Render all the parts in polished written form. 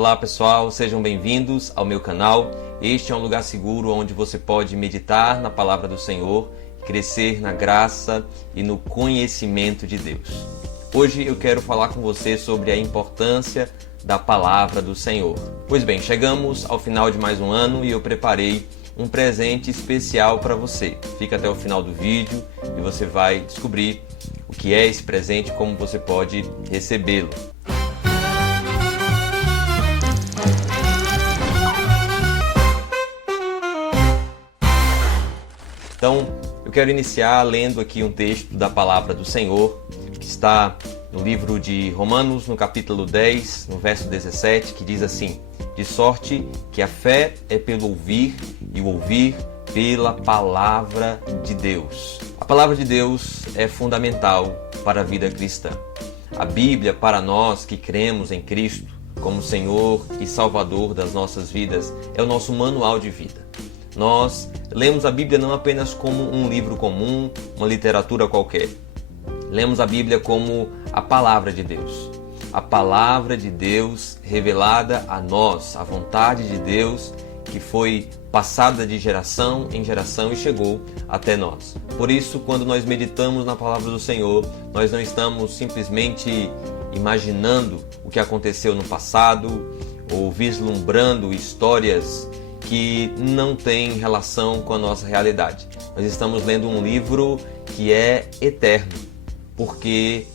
Olá pessoal, sejam bem-vindos ao meu canal. Este é um lugar seguro onde você pode meditar na palavra do Senhor, crescer na graça e no conhecimento de Deus. Hoje eu quero falar com você sobre a importância da palavra do Senhor. Pois bem, chegamos ao final de mais um ano e eu preparei um presente especial para você. Fica até o final do vídeo e você vai descobrir o que é esse presente e como você pode recebê-lo. Então, eu quero iniciar lendo aqui um texto da palavra do Senhor, que está no livro de Romanos, no capítulo 10, no verso 17, que diz assim: de sorte que a fé é pelo ouvir e o ouvir pela palavra de Deus. A palavra de Deus é fundamental para a vida cristã. A Bíblia, para nós que cremos em Cristo como Senhor e Salvador das nossas vidas, é o nosso manual de vida. Nós lemos a Bíblia não apenas como um livro comum, uma literatura qualquer. Lemos a Bíblia como a palavra de Deus. A palavra de Deus revelada a nós, a vontade de Deus que foi passada de geração em geração e chegou até nós. Por isso, quando nós meditamos na palavra do Senhor, nós não estamos simplesmente imaginando o que aconteceu no passado ou vislumbrando histórias que não têm relação com a nossa realidade. Nós estamos lendo um livro que é eterno, porque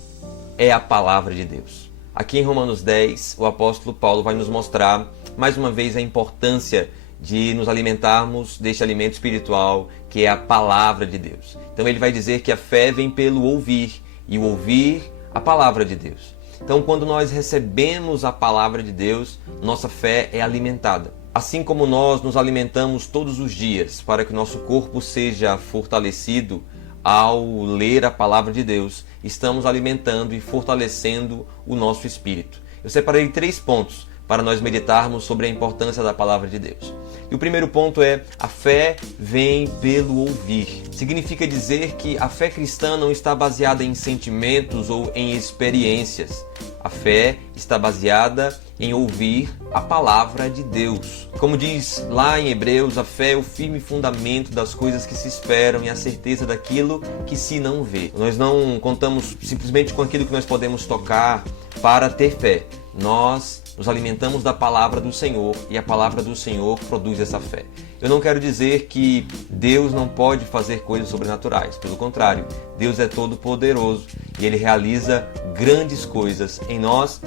é a palavra de Deus. Aqui em Romanos 10, o apóstolo Paulo vai nos mostrar mais uma vez a importância de nos alimentarmos deste alimento espiritual que é a palavra de Deus. Então ele vai dizer que a fé vem pelo ouvir e o ouvir a palavra de Deus. Então quando nós recebemos a palavra de Deus, nossa fé é alimentada. Assim como nós nos alimentamos todos os dias para que o nosso corpo seja fortalecido ao ler a palavra de Deus, estamos alimentando e fortalecendo o nosso espírito. Eu separei 3 pontos para nós meditarmos sobre a importância da palavra de Deus. E o primeiro ponto é: a fé vem pelo ouvir. Significa dizer que a fé cristã não está baseada em sentimentos ou em experiências. A fé está baseada em ouvir a palavra de Deus. Como diz lá em Hebreus, a fé é o firme fundamento das coisas que se esperam e a certeza daquilo que se não vê. Nós não contamos simplesmente com aquilo que nós podemos tocar para ter fé. Nós nos alimentamos da palavra do Senhor e a palavra do Senhor produz essa fé. Eu não quero dizer que Deus não pode fazer coisas sobrenaturais. Pelo contrário, Deus é todo poderoso e Ele realiza grandes coisas em nós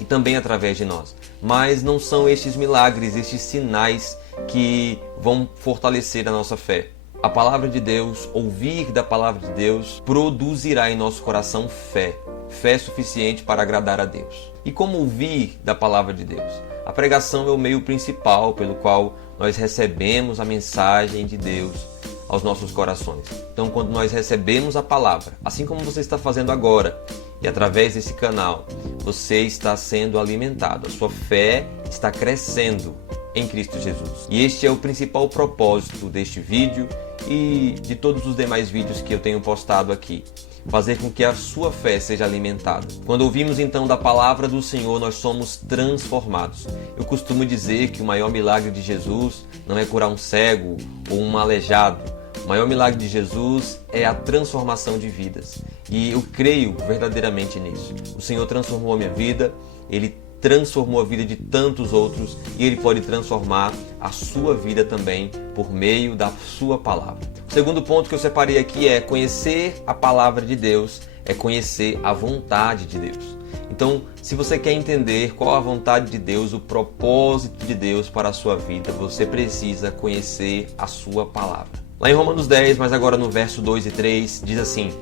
e também através de nós. Mas não são estes milagres, estes sinais que vão fortalecer a nossa fé. A palavra de Deus, ouvir da palavra de Deus, produzirá em nosso coração fé. Fé suficiente para agradar a Deus. E como ouvir da palavra de Deus? A pregação é o meio principal pelo qual nós recebemos a mensagem de Deus aos nossos corações. Então, quando nós recebemos a palavra, assim como você está fazendo agora, e através desse canal, você está sendo alimentado, a sua fé está crescendo em Cristo Jesus. E este é o principal propósito deste vídeo e de todos os demais vídeos que eu tenho postado aqui. Fazer com que a sua fé seja alimentada. Quando ouvimos então da palavra do Senhor, nós somos transformados. Eu costumo dizer que o maior milagre de Jesus não é curar um cego ou um aleijado. O maior milagre de Jesus é a transformação de vidas. E eu creio verdadeiramente nisso. O Senhor transformou a minha vida, Ele transformou a vida de tantos outros e Ele pode transformar a sua vida também por meio da sua palavra. O segundo ponto que eu separei aqui é: conhecer a palavra de Deus é conhecer a vontade de Deus. Então, se você quer entender qual a vontade de Deus, o propósito de Deus para a sua vida, você precisa conhecer a sua palavra. Lá em Romanos 10, mas agora no verso 2 e 3, diz assim: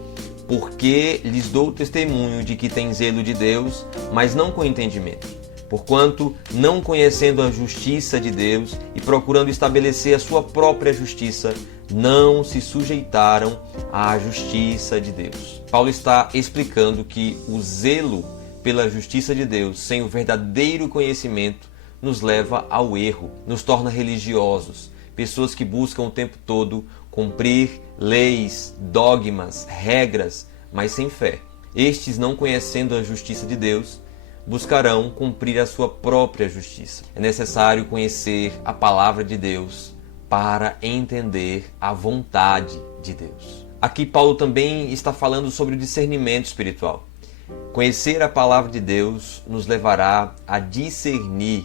porque lhes dou testemunho de que tem zelo de Deus, mas não com entendimento. Porquanto, não conhecendo a justiça de Deus e procurando estabelecer a sua própria justiça, não se sujeitaram à justiça de Deus. Paulo está explicando que o zelo pela justiça de Deus, sem o verdadeiro conhecimento, nos leva ao erro, nos torna religiosos, pessoas que buscam o tempo todo cumprir leis, dogmas, regras, mas sem fé. Estes, não conhecendo a justiça de Deus, buscarão cumprir a sua própria justiça. É necessário conhecer a palavra de Deus para entender a vontade de Deus. Aqui Paulo também está falando sobre o discernimento espiritual. Conhecer a palavra de Deus nos levará a discernir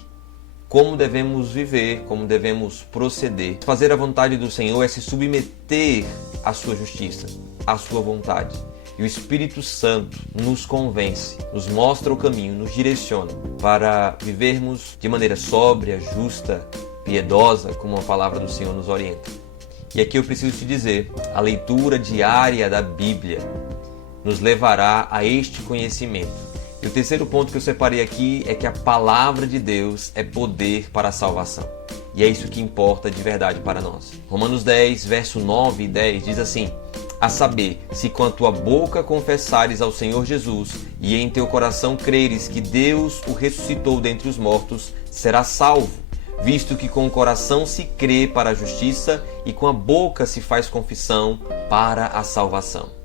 como devemos viver, como devemos proceder. Fazer a vontade do Senhor é se submeter à sua justiça, à sua vontade. E o Espírito Santo nos convence, nos mostra o caminho, nos direciona para vivermos de maneira sóbria, justa, piedosa, como a palavra do Senhor nos orienta. E aqui eu preciso te dizer, a leitura diária da Bíblia nos levará a este conhecimento. E o terceiro ponto que eu separei aqui é que a palavra de Deus é poder para a salvação. E é isso que importa de verdade para nós. Romanos 10, verso 9 e 10 diz assim: a saber, se com a tua boca confessares ao Senhor Jesus e em teu coração creres que Deus o ressuscitou dentre os mortos, serás salvo, visto que com o coração se crê para a justiça e com a boca se faz confissão para a salvação.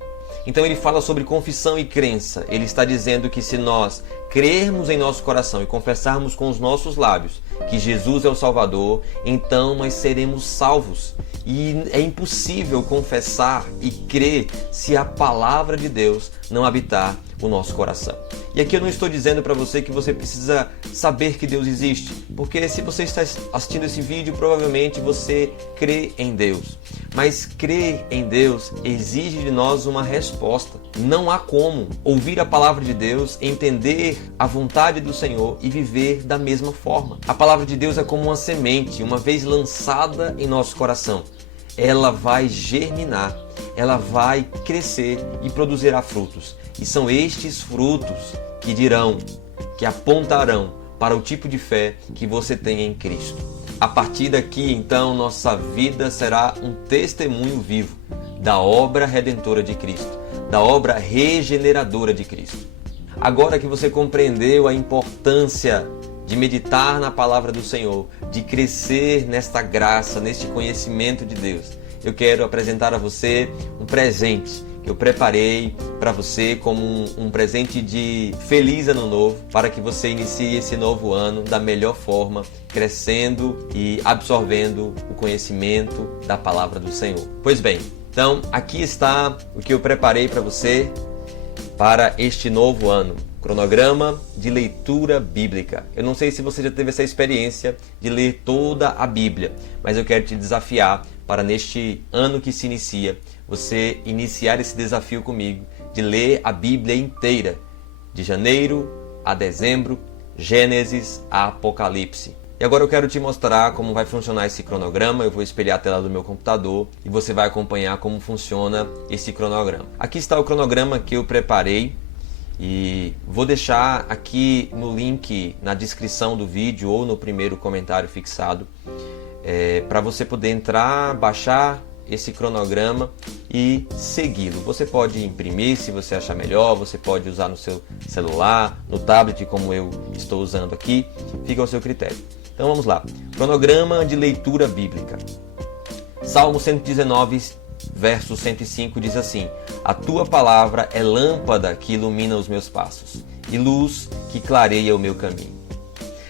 Então ele fala sobre confissão e crença. Ele está dizendo que se nós crermos em nosso coração e confessarmos com os nossos lábios que Jesus é o Salvador, então nós seremos salvos. E é impossível confessar e crer se a palavra de Deus não habitar o nosso coração. E aqui eu não estou dizendo para você que você precisa saber que Deus existe, porque se você está assistindo esse vídeo, provavelmente você crê em Deus. Mas crer em Deus exige de nós uma resposta. Não há como ouvir a palavra de Deus, entender a vontade do Senhor e viver da mesma forma. A palavra de Deus é como uma semente, uma vez lançada em nosso coração, ela vai germinar, ela vai crescer e produzirá frutos. E são estes frutos que dirão, que apontarão para o tipo de fé que você tem em Cristo. A partir daqui, então, nossa vida será um testemunho vivo da obra redentora de Cristo, da obra regeneradora de Cristo. Agora que você compreendeu a importância de meditar na palavra do Senhor, de crescer nesta graça, neste conhecimento de Deus, eu quero apresentar a você um presente que eu preparei para você como um presente de feliz ano novo, para que você inicie esse novo ano da melhor forma, crescendo e absorvendo o conhecimento da palavra do Senhor. Pois bem, então aqui está o que eu preparei para você para este novo ano. Cronograma de leitura bíblica. Eu não sei se você já teve essa experiência de ler toda a Bíblia, mas eu quero te desafiar para neste ano que se inicia, você iniciar esse desafio comigo de ler a Bíblia inteira, de janeiro a dezembro, Gênesis a Apocalipse. E agora eu quero te mostrar como vai funcionar esse cronograma. Eu vou espelhar a tela do meu computador e você vai acompanhar como funciona esse cronograma. Aqui está o cronograma que eu preparei. E vou deixar aqui no link na descrição do vídeo ou no primeiro comentário fixado para você poder entrar, baixar esse cronograma e segui-lo. Você pode imprimir se você achar melhor, você pode usar no seu celular, no tablet como eu estou usando aqui, fica ao seu critério. Então vamos lá, cronograma de leitura bíblica. Salmo 119, verso 105 diz assim: a tua palavra é lâmpada que ilumina os meus passos e luz que clareia o meu caminho.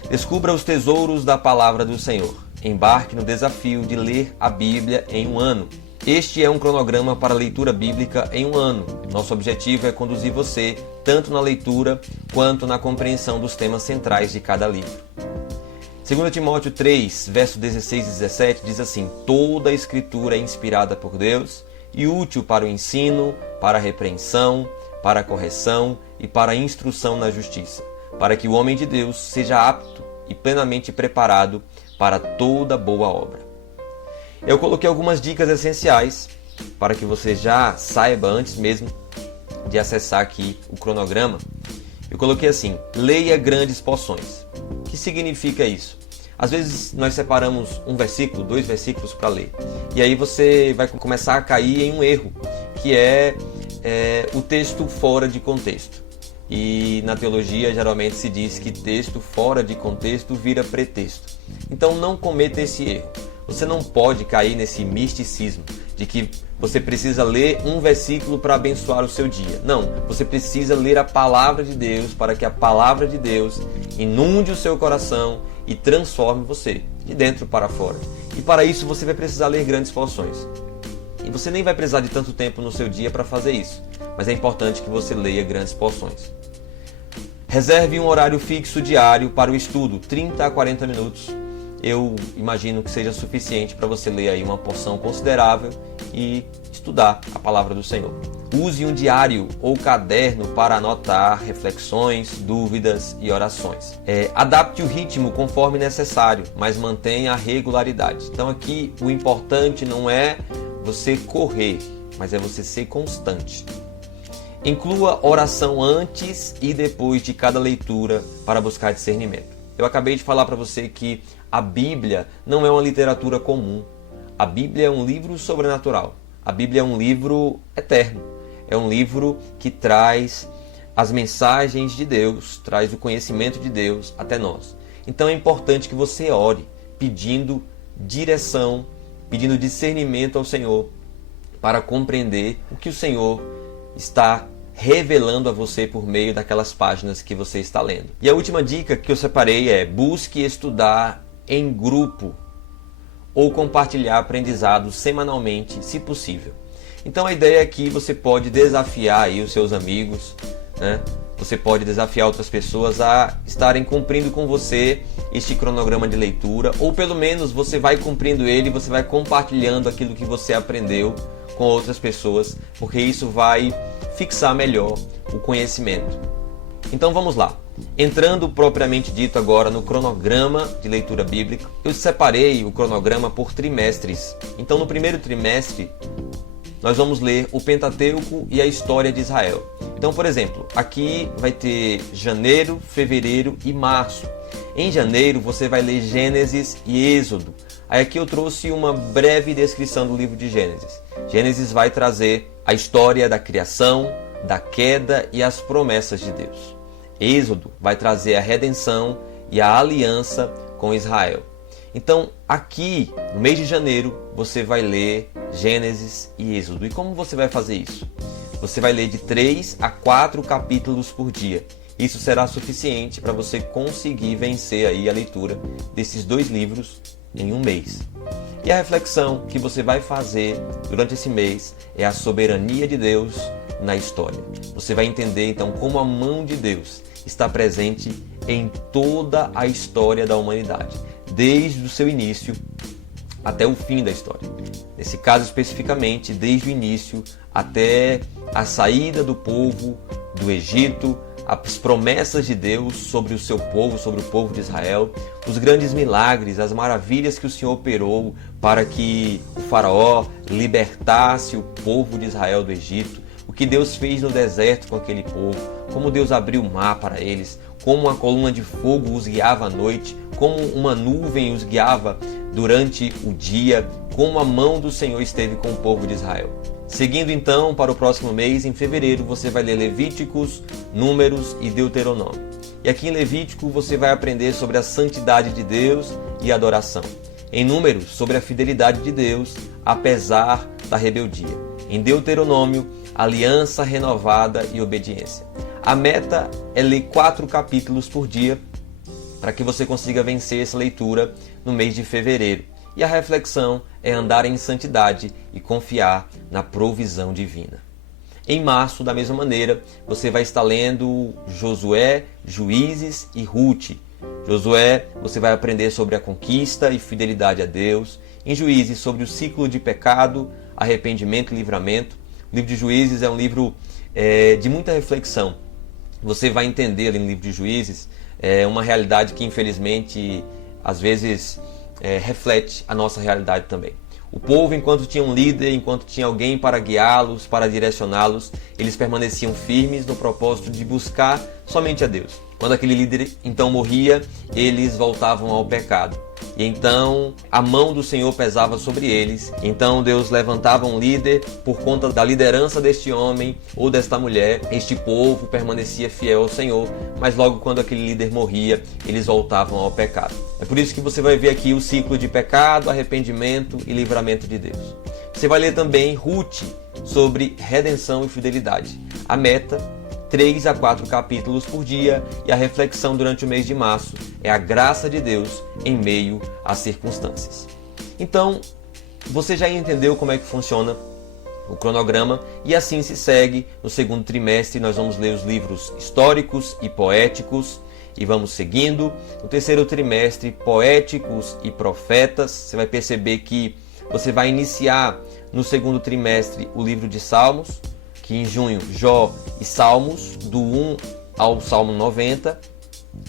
Descubra os tesouros da palavra do Senhor. Embarque no desafio de ler a Bíblia em um ano. Este é um cronograma para a leitura bíblica em um ano. Nosso objetivo é conduzir você tanto na leitura quanto na compreensão dos temas centrais de cada livro. 2 Timóteo 3, verso 16 e 17 diz assim: toda a escritura é inspirada por Deus e útil para o ensino, para a repreensão, para a correção e para a instrução na justiça, para que o homem de Deus seja apto e plenamente preparado para toda boa obra. Eu coloquei algumas dicas essenciais para que você já saiba antes mesmo de acessar aqui o cronograma. Eu coloquei assim: leia grandes porções. O que significa isso? Às vezes nós separamos um versículo, 2 versículos para ler. E aí você vai começar a cair em um erro, que é o texto fora de contexto. E na teologia geralmente se diz que texto fora de contexto vira pretexto. Então não cometa esse erro. Você não pode cair nesse misticismo de que você precisa ler um versículo para abençoar o seu dia. Não, você precisa ler a palavra de Deus para que a palavra de Deus inunde o seu coração e transforme você, de dentro para fora. E para isso você vai precisar ler grandes porções. E você nem vai precisar de tanto tempo no seu dia para fazer isso, mas é importante que você leia grandes porções. Reserve um horário fixo diário para o estudo, 30 a 40 minutos. Eu imagino que seja suficiente para você ler aí uma porção considerável e estudar a palavra do Senhor. Use um diário ou caderno para anotar reflexões, dúvidas e orações. Adapte o ritmo conforme necessário, mas mantenha a regularidade. Então aqui o importante não é você correr, mas é você ser constante. Inclua oração antes e depois de cada leitura para buscar discernimento. Eu acabei de falar para você que a Bíblia não é uma literatura comum. A Bíblia é um livro sobrenatural. A Bíblia é um livro eterno. É um livro que traz as mensagens de Deus, traz o conhecimento de Deus até nós. Então é importante que você ore pedindo direção, pedindo discernimento ao Senhor para compreender o que o Senhor está revelando a você por meio daquelas páginas que você está lendo. E a última dica que eu separei é: busque estudar em grupo ou compartilhar aprendizados semanalmente, se possível. Então a ideia é que você pode desafiar aí os seus amigos, né? Você pode desafiar outras pessoas a estarem cumprindo com você este cronograma de leitura, ou pelo menos você vai cumprindo ele, você vai compartilhando aquilo que você aprendeu com outras pessoas, porque isso vai fixar melhor o conhecimento. Então vamos lá. Entrando propriamente dito agora no cronograma de leitura bíblica, eu separei o cronograma por trimestres. Então no primeiro trimestre nós vamos ler o Pentateuco e a história de Israel. Então, por exemplo, aqui vai ter janeiro, fevereiro e março. Em janeiro você vai ler Gênesis e Êxodo. Aí aqui eu trouxe uma breve descrição do livro de Gênesis. Gênesis vai trazer a história da criação, da queda e as promessas de Deus. Êxodo vai trazer a redenção e a aliança com Israel. Então, aqui, no mês de janeiro, você vai ler Gênesis e Êxodo. E como você vai fazer isso? Você vai ler de 3 a 4 capítulos por dia. Isso será suficiente para você conseguir vencer aí a leitura desses dois livros em um mês. E a reflexão que você vai fazer durante esse mês é a soberania de Deus na história. Você vai entender então como a mão de Deus está presente em toda a história da humanidade, desde o seu início até o fim da história. Nesse caso especificamente, desde o início até a saída do povo do Egito, as promessas de Deus sobre o seu povo, sobre o povo de Israel, os grandes milagres, as maravilhas que o Senhor operou para que o faraó libertasse o povo de Israel do Egito, o que Deus fez no deserto com aquele povo, como Deus abriu o mar para eles, como uma coluna de fogo os guiava à noite, como uma nuvem os guiava durante o dia, como a mão do Senhor esteve com o povo de Israel. Seguindo então para o próximo mês, em fevereiro, você vai ler Levíticos, Números e Deuteronômio. E aqui em Levítico você vai aprender sobre a santidade de Deus e a adoração. Em Números, sobre a fidelidade de Deus, apesar da rebeldia. Em Deuteronômio, aliança renovada e obediência. A meta é ler 4 capítulos por dia para que você consiga vencer essa leitura no mês de fevereiro. E a reflexão é andar em santidade e confiar na provisão divina. Em março, da mesma maneira, você vai estar lendo Josué, Juízes e Ruth. Josué, você vai aprender sobre a conquista e fidelidade a Deus. Em Juízes, sobre o ciclo de pecado, arrependimento e livramento. O livro de Juízes é um livro de muita reflexão. Você vai entender ali no livro de Juízes uma realidade que, infelizmente, às vezes reflete a nossa realidade também. O povo, enquanto tinha um líder, enquanto tinha alguém para guiá-los, para direcioná-los, eles permaneciam firmes no propósito de buscar somente a Deus. Quando aquele líder então morria, eles voltavam ao pecado. E então a mão do Senhor pesava sobre eles. Então Deus levantava um líder por conta da liderança deste homem ou desta mulher. Este povo permanecia fiel ao Senhor, mas logo quando aquele líder morria, eles voltavam ao pecado. É por isso que você vai ver aqui o ciclo de pecado, arrependimento e livramento de Deus. Você vai ler também Ruth sobre redenção e fidelidade. A meta, 3 a 4 capítulos por dia, e a reflexão durante o mês de março é a graça de Deus em meio às circunstâncias. Então, você já entendeu como é que funciona o cronograma, e assim se segue. No segundo trimestre nós vamos ler os livros históricos e poéticos e vamos seguindo. No terceiro trimestre, poéticos e profetas. Você vai perceber que você vai iniciar no segundo trimestre o livro de Salmos, que em junho Jó e Salmos, do 1 ao Salmo 90.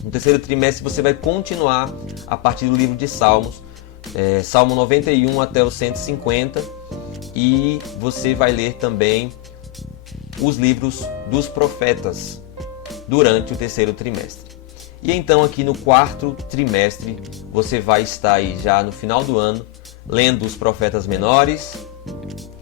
No terceiro trimestre você vai continuar a partir do livro de Salmos, Salmo 91 até o 150, e você vai ler também os livros dos profetas durante o terceiro trimestre. E então aqui no quarto trimestre você vai estar aí já no final do ano lendo os profetas menores,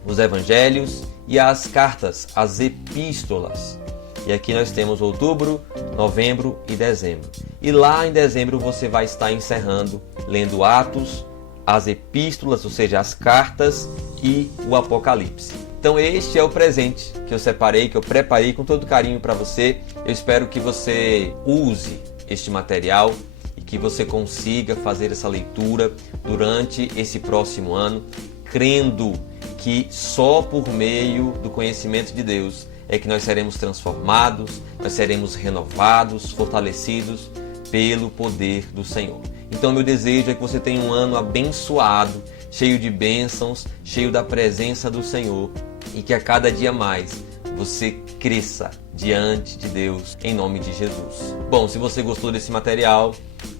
os evangelhos e as cartas, as epístolas. E aqui nós temos outubro, novembro e dezembro. E lá em dezembro você vai estar encerrando lendo Atos, as epístolas, ou seja, as cartas e o Apocalipse. Então este é o presente que eu separei, que eu preparei com todo carinho para você. Eu espero que você use este material e que você consiga fazer essa leitura durante esse próximo ano, crendo que só por meio do conhecimento de Deus é que nós seremos transformados, nós seremos renovados, fortalecidos pelo poder do Senhor. Então meu desejo é que você tenha um ano abençoado, cheio de bênçãos, cheio da presença do Senhor, e que a cada dia mais você cresça diante de Deus, em nome de Jesus. Bom, se você gostou desse material,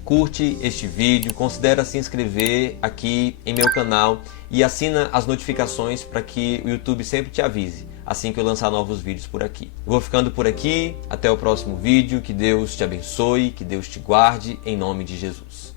curte este vídeo, considera se inscrever aqui em meu canal e assina as notificações para que o YouTube sempre te avise assim que eu lançar novos vídeos por aqui. Eu vou ficando por aqui, até o próximo vídeo, que Deus te abençoe, que Deus te guarde, em nome de Jesus.